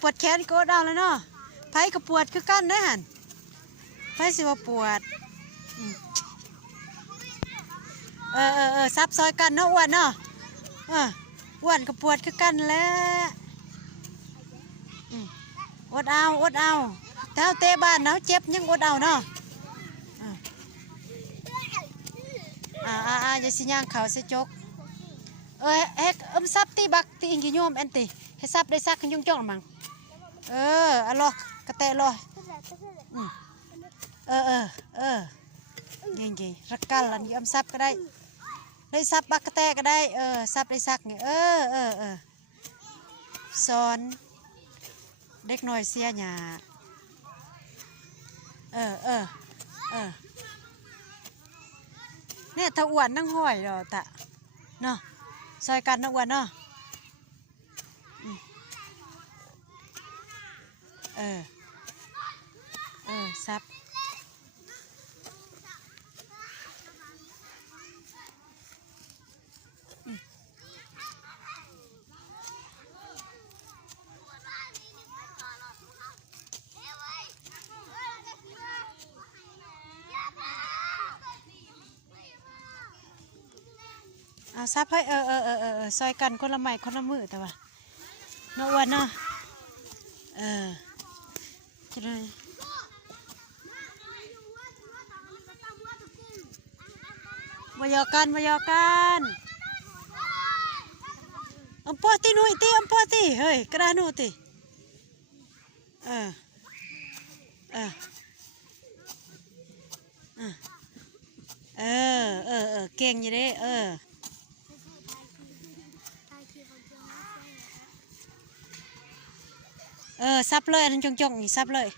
ปวดแขนก็เอาแล้วเนาะไผก็ปวดคือกันได้หันไผสิว่าปวดซับซอยกันเนาะอ้วนเนาะอ้วนก็ปวดคือกันแหละอดเอาเท้าเตะบ้านเนาะเจ็บยังอดเอาเนาะอย่าสิย่างเขาสิจกเฮ็ดซับตีบักตีอิงกิโยมแอนติให้ซับได้ซักขึ้นยุ่งจ้องมังอะลอกระแตลอยยิงรักกันลันยอมซับก็ได้ซับบักกระแตก็ได้ซับได้ซักไงสอนเด็กน้อยเสียหยาเนี่ยถ้าอ้วนนั่งห้อยเราตะเนาะซอยกันนะอ้วนเนาะซับซับให้ซอยกันคนละไม้คนละมือแต่ว่าเนาะอ้วนเนาะจะได้มายอกันอัมพอตีนุ่ยตีอัมพอตีเฮ้ยกระดานูตีเก่งอยู่เด้ซับเลยอันนั้นจงนี่ซับเลย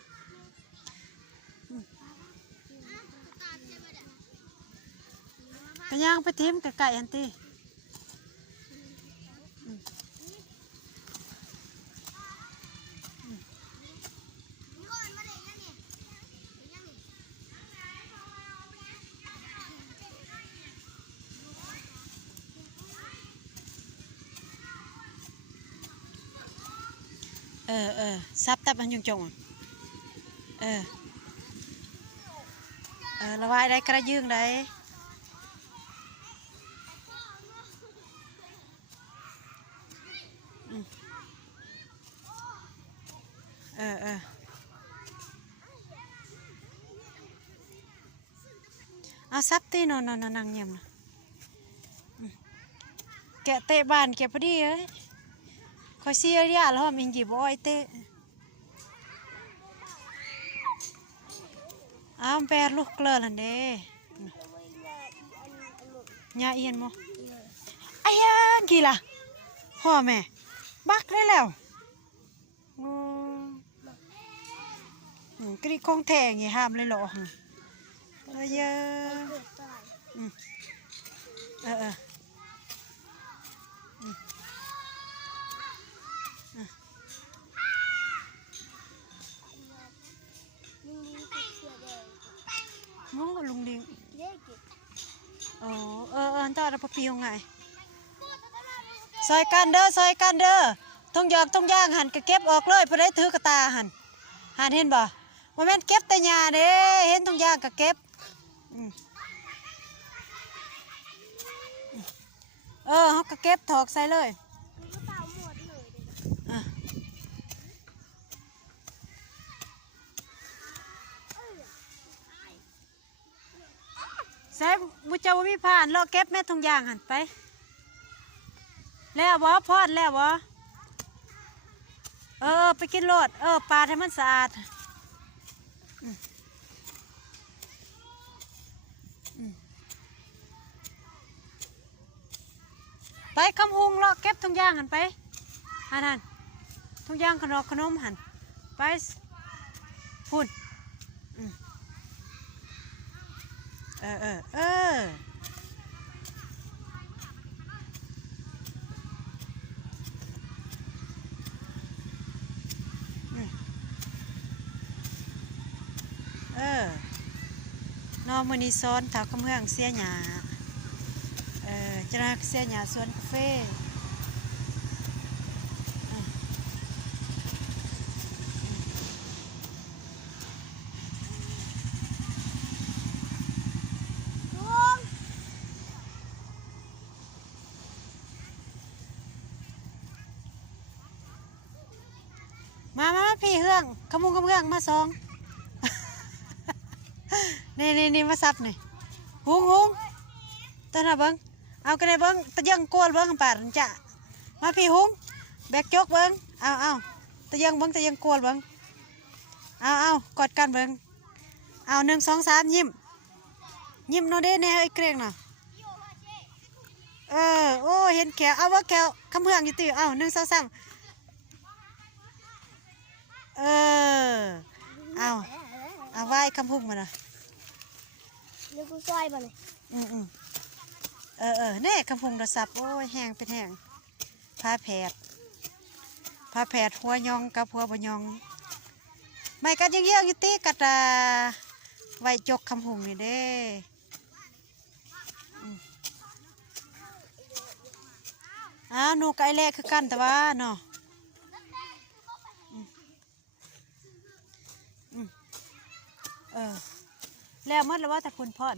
กระย่างไปทิมกระไก่อันตีซับตับมันจงละวายได้กระยืงได้ซับตีนอนนั่งเงียบนะแกะเตะบานแกะพอดีเอ้ยคอยเสียยาแล้วมิงจีบอยเตะแปรลูกเกลือลันเด้ยาเอียนมั้งไอ้ยากี่ล่ะพ่อแม่บักได้แล้วกรีคงแทงไงห้ามเลยหรอเยอะงูลุงดิงอันต่อเราปีงไงซอยกันเด้อต้องหยอกต้องย่างหันก็เก็บออกเลยพอได้ถือกระตาหันเห็นบ่ว่าแม่นเก็บแต่หญ้าเด้เห็นต้องย่างก็เก็บเขาก็เก็บถอกใส่เลยใส่บุเจ้ามีผ่านเราเก็บแม่ทงยางหันไปแล้วบ่พอดแล้วบ่ไปกินโลดปลาให้มันสะอาดไปคำหุงเราเก็บทงยางหันไปหันทงยางขนมหันไปพุ่นนอมือนีซ้อนถาวคำเมืองเสียหยาจะรักเสียหยาสวนกาแฟ มาพี่เฮืองขมุงขมืองมาสอง นี่มาซับนี่หุงตอนน่ะเบิ้งเอากันได้เบิ้งตะยังกวนเบิ้งป่านจะมาพี่หุงแบกจกเบิ้งเอาตะยังเบิ้งตะยังกวนเบิ้งเอากอดกันเบิ้งเอา1 2 3ยิ้มโนเด้แน่ไอ้เกรงน่ะโอ้เห็นแขวเอาว่าแขวคำเฮืองอยู่ติเอา1 2 3เอาไหว้คำพุ่มมาน่ะ เดี๋ยวกูซอยมาเลย แน่คำพุงโทรศัพท์โอ้ยแห้งเป็นแห้งผ้าแผดหัวยองกับหัวบยองไม่กัดเยี่ยงอยู่ตีกัดไว้จกคำพุงนี่เด้หนูไก่แรกคือกันแต่ว่าเนาะแล้วมัดแล้วว่าแต่คุณพ่อน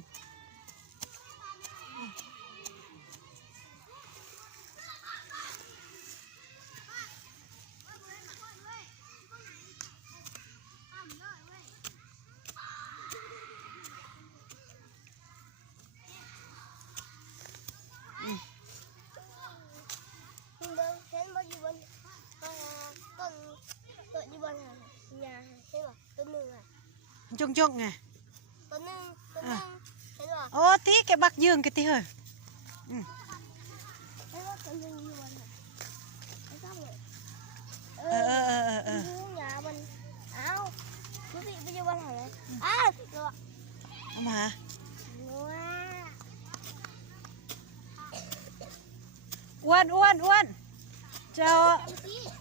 เห็นบ่อยู่บนต้นอยู่บนยาใช่ป่ะต้นหนึ่งอ่ะจงไงต้นหนึ่งเห็นป่ะโอ้ทีแกบักยืงกันทีเหรอเห็นว่าต้นหนึ่งอยู่บนไอ้ซ้ำเลยยามันดูสิไปอยู่บนไหนเอามาอ้วนเจ้า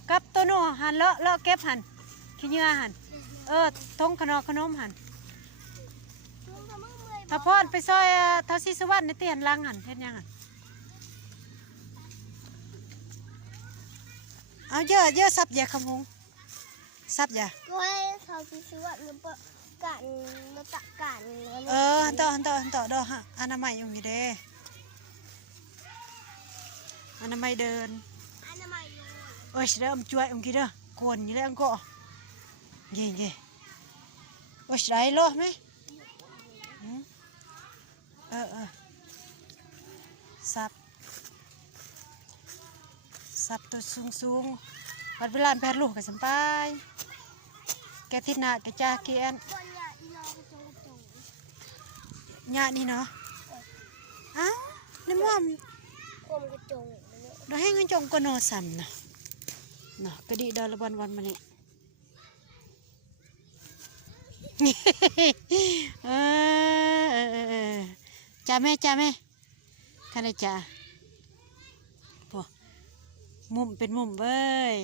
กับตัวนู้หันเลาะเก็บหันขี้เหงื่อหันทงขนมหันถ้าพอนไปซอยเท่าซีสวรรค์ในเตียนลังหันเห็นยังหันเอาเยอะซับยาขมุงซับยาก็ให้เท่าซีสวรรค์มันประกาศมาตะการหันต่อดอกฮะอนามัยอยู่นี่เด้อนามัยเดินโอ้ยเดี๋ยวช่วยกี่เด้อกวนอยู่แล้วก็เย่โอ้ยได้โลไหมซับตัวสูงวัดเวลาแพทย์ลูกกับสัมปายแกทิศหน้าแกจ่าเกียนหญ้านี่เนาะนี่มั่วเราให้เงินจงก็โนสันนะกระดิดอลวันมาเนี่ยจ่าแม่ข้าได้จ่ามุมเป็นมุมเว้ย